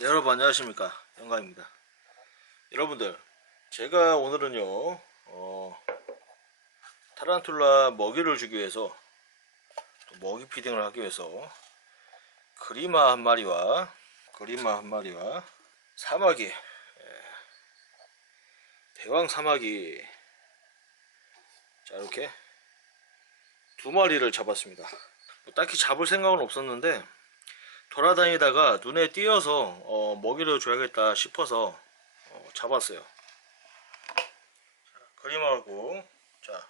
네, 여러분 안녕하십니까? 영가입니다. 여러분들 제가 오늘은요 어, 타란툴라 먹이를 주기 위해서 또 먹이 피딩을 하기 위해서 그리마 한 마리와 그리마 한 마리와 사마귀 예, 대왕 사마귀 자 이렇게 두 마리를 잡았습니다. 뭐 딱히 잡을 생각은 없었는데 돌아다니다가 눈에 띄어서 어, 먹이를 줘야겠다 싶어서 어, 잡았어요. 자, 그림하고 자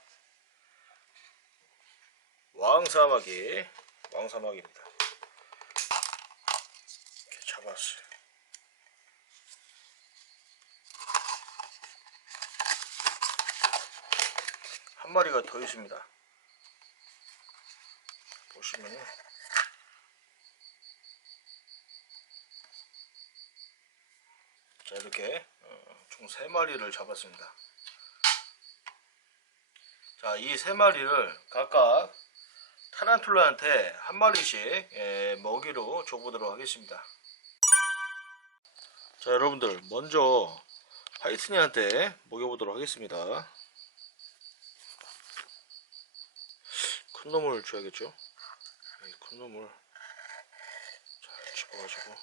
왕사마귀 왕사마귀입니다. 이렇게 잡았어요. 한 마리가 더 있습니다. 보시면은 자 이렇게 어, 총 3마리를 잡았습니다. 자 이 3마리를 각각 타란툴라한테 한 마리씩 예, 먹이로 줘보도록 하겠습니다. 자 여러분들 먼저 화이트니한테 먹여보도록 하겠습니다. 큰 놈을 줘야겠죠? 네, 큰 놈을 잘 집어가지고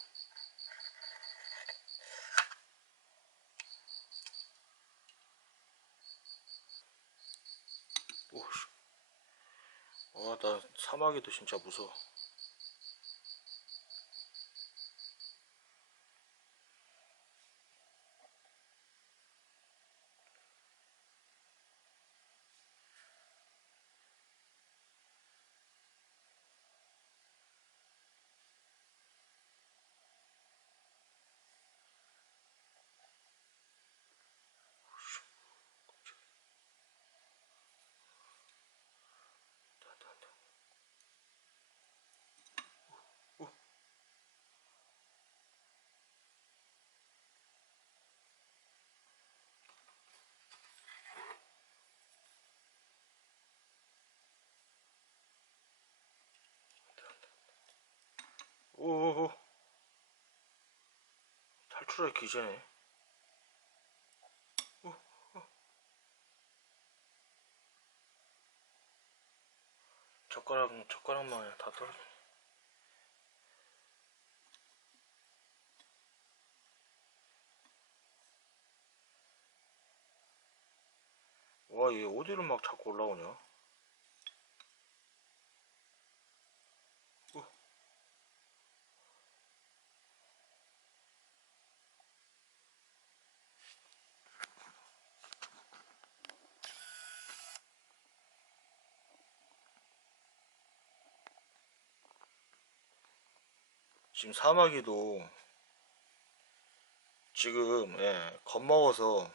오씨. 와, 나 사마귀도 진짜 무서워. 오오오. 탈출하기 전에. 오, 오. 젓가락, 젓가락만 그냥 다 떨어져. 와, 얘 어디로 막 자꾸 올라오냐? 지금 사마귀도 지금 예, 겁먹어서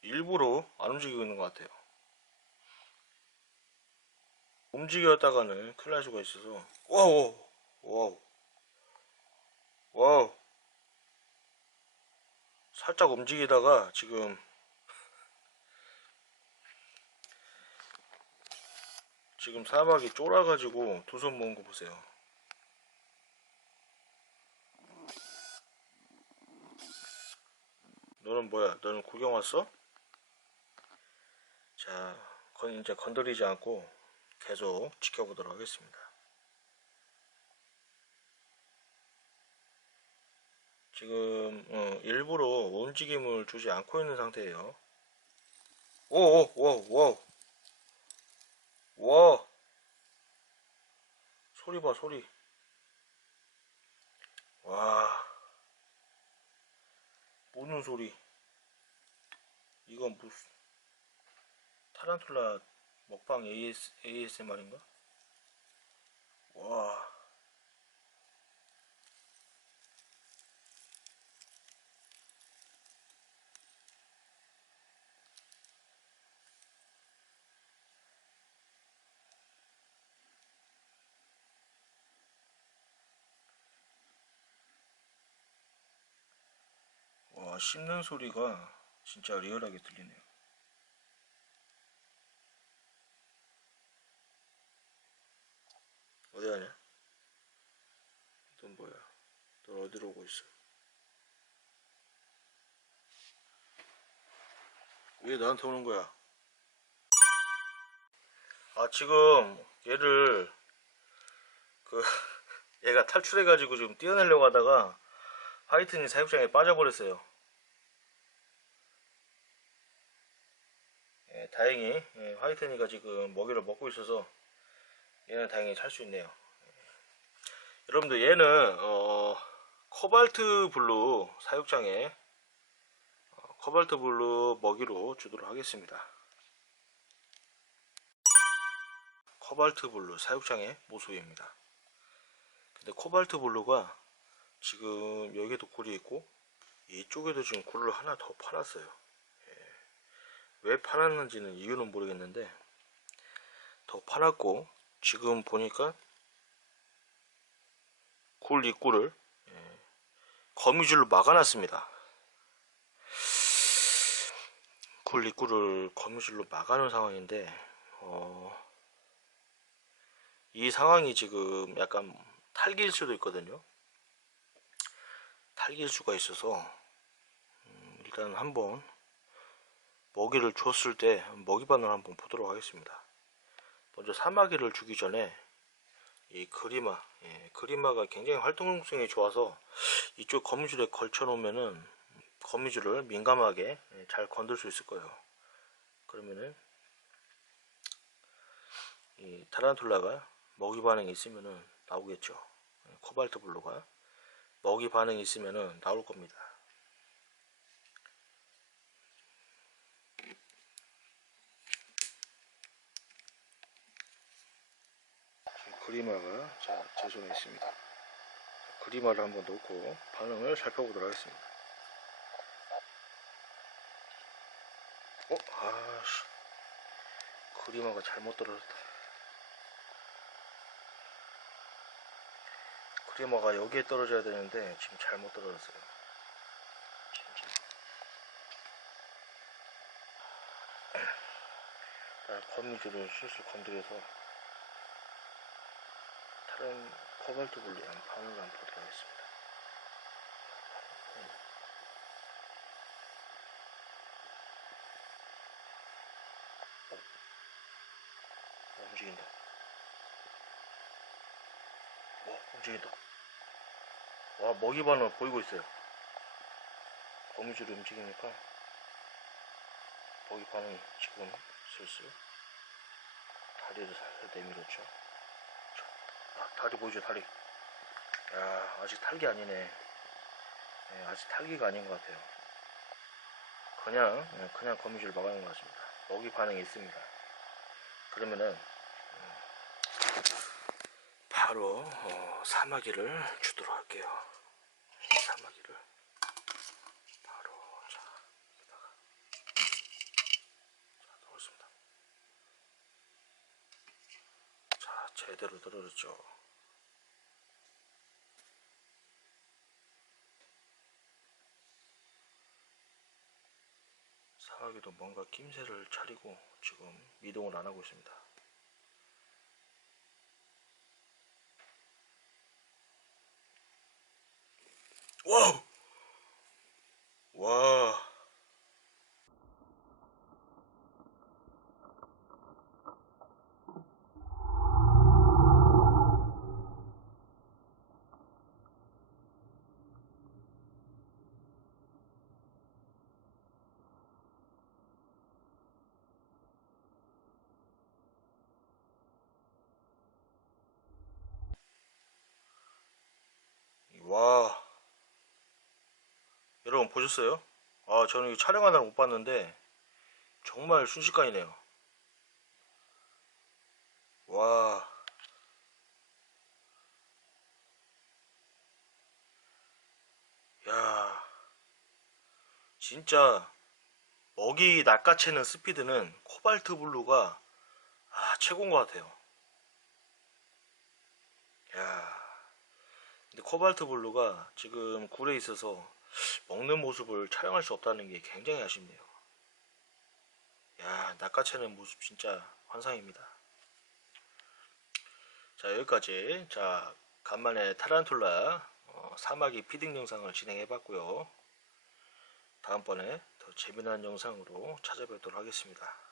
일부러 안 움직이고 있는 것 같아요. 움직였다가는 큰일 날 수가 있어서 와우 와우 와우 살짝 움직이다가 지금 지금 사막이 쫄아가지고 두 손 모은 거 보세요. 너는 뭐야? 너는 구경 왔어? 자, 건 이제 건드리지 않고 계속 지켜보도록 하겠습니다. 지금 어, 일부러 움직임을 주지 않고 있는 상태예요. 오오 오오 와 소리 봐 소리 와 우는 소리 이건 무슨 타란툴라 먹방 AS, ASMR인가? 와 와, 씹는 소리가 진짜 리얼하게 들리네요. 어디 가냐? 넌 뭐야? 넌 어디로 오고 있어? 왜 나한테 오는 거야? 아 지금 얘를 그 얘가 탈출해가지고 지금 뛰어내려고 하다가 하이튼이 사육장에 빠져버렸어요. 예, 다행히 예, 화이트닝가 지금 먹이를 먹고 있어서 얘는 다행히 살 수 있네요. 예. 여러분들 얘는 어, 코발트 블루 사육장에 어, 코발트 블루 먹이로 주도록 하겠습니다. 코발트 블루 사육장의 모습입니다. 근데 코발트 블루가 지금 여기에도 굴이 있고 이쪽에도 지금 굴을 하나 더 팔았어요. 예. 왜 팔았는지는 이유는 모르겠는데 더 팔았고 지금 보니까 굴 입구를 예, 거미줄로 막아놨습니다. 굴 입구를 거미줄로 막아놓은 상황인데 어, 이 상황이 지금 약간 탈기일 수도 있거든요. 탈기일 수가 있어서 음, 일단 한번 먹이를 줬을 때 먹이반을 한번 보도록 하겠습니다. 먼저 사마귀를 주기 전에 이 그리마, 예, 그리마가 굉장히 활동성이 좋아서 이쪽 거미줄에 걸쳐 놓으면은 거미줄을 민감하게 예, 잘 건들 수 있을 거예요. 그러면은 이 타란툴라가 먹이 반응이 있으면은 나오겠죠. 예, 코발트 블루가 먹이 반응이 있으면은 나올 겁니다. 지금 그리마가 자, 제 손에 있습니다. 그리마를 한번 놓고 반응을 살펴보도록 하겠습니다. 어? 아씨. 그리마가 잘못 떨어졌다. 그리마가 여기에 떨어져야 되는데 지금 잘못 떨어졌어요. 진짜. 아, 거미줄을 슬슬 건드려서 다른 코발트 방울 한번 보도록 하겠습니다. 어, 움직인다. 어, 움직인다. 와, 먹이 반응 보이고 있어요. 거미줄이 움직이니까 먹이 반응이 지금 슬슬 다리를 살살 내밀었죠. 아, 다리 보이죠, 다리. 야, 아직 탈기 아니네. 예, 아직 탈기가 아닌 것 같아요. 그냥, 예, 그냥 거미줄 막아놓은 것 같습니다. 먹이 반응이 있습니다. 그러면은, 음, 바로, 어, 사마귀를 주도록 할게요. 사마귀를. 바로, 자, 여기다가. 자, 넣었습니다. 자, 제대로 들어졌죠. 사마귀도 뭔가 낌새를 차리고 지금 미동을 안 하고 있습니다. 와우! 와. 와. 여러분 보셨어요? 아, 저는 이 촬영하느라 못 봤는데 정말 순식간이네요. 와. 야. 진짜 먹이 낚아채는 스피드는 코발트 블루가 아, 최고인 것 같아요. 야. 근데 코발트 블루가 지금 굴에 있어서 먹는 모습을 촬영할 수 없다는 게 굉장히 아쉽네요. 야, 낚아채는 모습 진짜 환상입니다. 자, 여기까지. 자, 간만에 타란툴라 어, 사마귀 피딩 영상을 진행해 봤고요. 다음번에 더더 재미난 영상으로 찾아뵙도록 하겠습니다.